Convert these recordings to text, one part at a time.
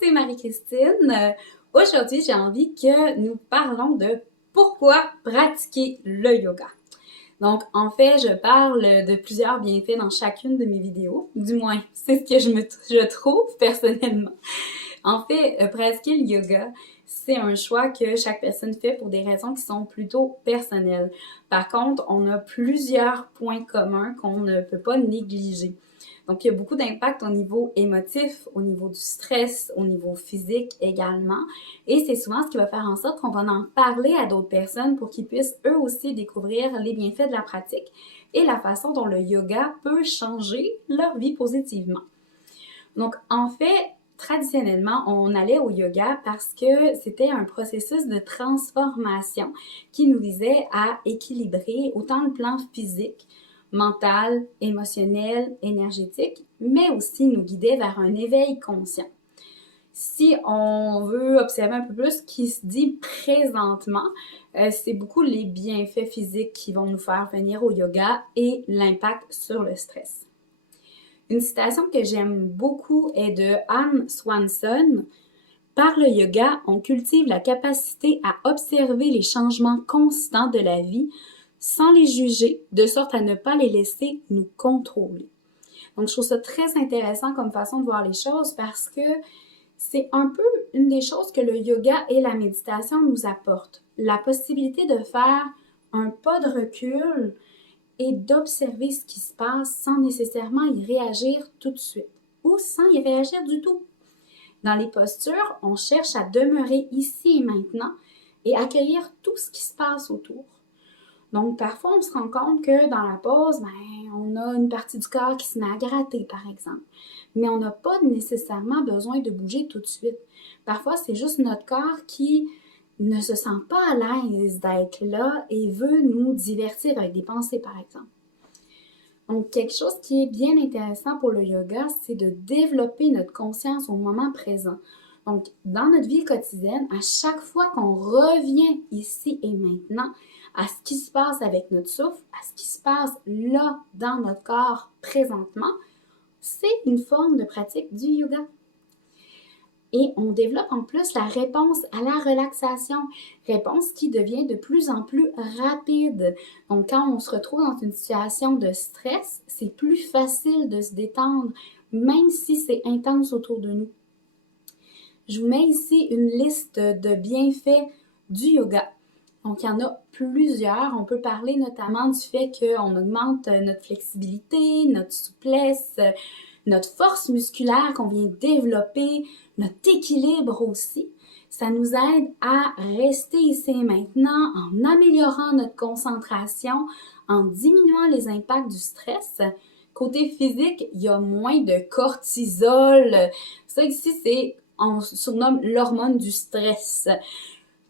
c'est Marie-Christine. Aujourd'hui, j'ai envie que nous parlons de pourquoi pratiquer le yoga. Donc, en fait, je parle de plusieurs bienfaits dans chacune de mes vidéos. Du moins, c'est ce que je trouve personnellement. En fait, pratiquer le yoga, c'est un choix que chaque personne fait pour des raisons qui sont plutôt personnelles. Par contre, on a plusieurs points communs qu'on ne peut pas négliger. Donc, il y a beaucoup d'impact au niveau émotif, au niveau du stress, au niveau physique également. Et c'est souvent ce qui va faire en sorte qu'on va en parler à d'autres personnes pour qu'ils puissent eux aussi découvrir les bienfaits de la pratique et la façon dont le yoga peut changer leur vie positivement. Donc, en fait, traditionnellement, on allait au yoga parce que c'était un processus de transformation qui nous visait à équilibrer autant le plan physique, mental, émotionnel, énergétique, mais aussi nous guidait vers un éveil conscient. Si on veut observer un peu plus ce qui se dit présentement, c'est beaucoup les bienfaits physiques qui vont nous faire venir au yoga et l'impact sur le stress. Une citation que j'aime beaucoup est de Anne Swanson. Par le yoga, on cultive la capacité à observer les changements constants de la vie sans les juger, de sorte à ne pas les laisser nous contrôler. Donc, je trouve ça très intéressant comme façon de voir les choses parce que c'est un peu une des choses que le yoga et la méditation nous apportent. La possibilité de faire un pas de recul et d'observer ce qui se passe sans nécessairement y réagir tout de suite ou sans y réagir du tout. Dans les postures, on cherche à demeurer ici et maintenant et accueillir tout ce qui se passe autour. Donc, parfois, on se rend compte que dans la pause, on a une partie du corps qui se met à gratter, par exemple. Mais on n'a pas nécessairement besoin de bouger tout de suite. Parfois, c'est juste notre corps qui ne se sent pas à l'aise d'être là et veut nous divertir avec des pensées, par exemple. Donc, quelque chose qui est bien intéressant pour le yoga, c'est de développer notre conscience au moment présent. Donc, dans notre vie quotidienne, à chaque fois qu'on revient ici et maintenant à ce qui se passe avec notre souffle, à ce qui se passe là dans notre corps présentement, c'est une forme de pratique du yoga. Et on développe en plus la réponse à la relaxation, réponse qui devient de plus en plus rapide. Donc, quand on se retrouve dans une situation de stress, c'est plus facile de se détendre, même si c'est intense autour de nous. Je vous mets ici une liste de bienfaits du yoga. Donc, il y en a plusieurs. On peut parler notamment du fait qu'on augmente notre flexibilité, notre souplesse, notre force musculaire qu'on vient développer, notre équilibre aussi. Ça nous aide à rester ici et maintenant en améliorant notre concentration, en diminuant les impacts du stress. Côté physique, il y a moins de cortisol. Ça ici, on surnomme l'hormone du stress.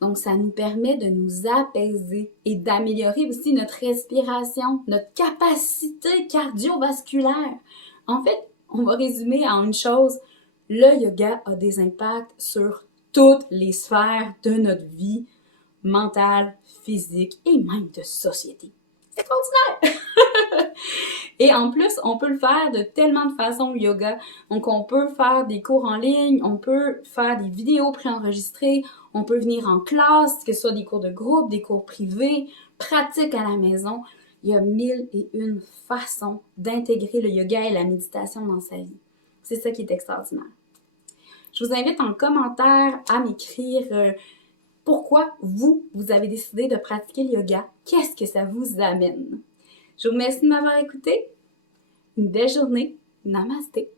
Donc, ça nous permet de nous apaiser et d'améliorer aussi notre respiration, notre capacité cardiovasculaire. En fait, on va résumer en une chose, le yoga a des impacts sur toutes les sphères de notre vie mentale, physique et même de société. C'est extraordinaire! Et en plus, on peut le faire de tellement de façons, le yoga. Donc, on peut faire des cours en ligne, on peut faire des vidéos préenregistrées, on peut venir en classe, que ce soit des cours de groupe, des cours privés, pratiques à la maison. Il y a 1001 façons d'intégrer le yoga et la méditation dans sa vie. C'est ça qui est extraordinaire. Je vous invite en commentaire à m'écrire pourquoi vous avez décidé de pratiquer le yoga. Qu'est-ce que ça vous amène? Je vous remercie de m'avoir écouté. Une belle journée. Namasté.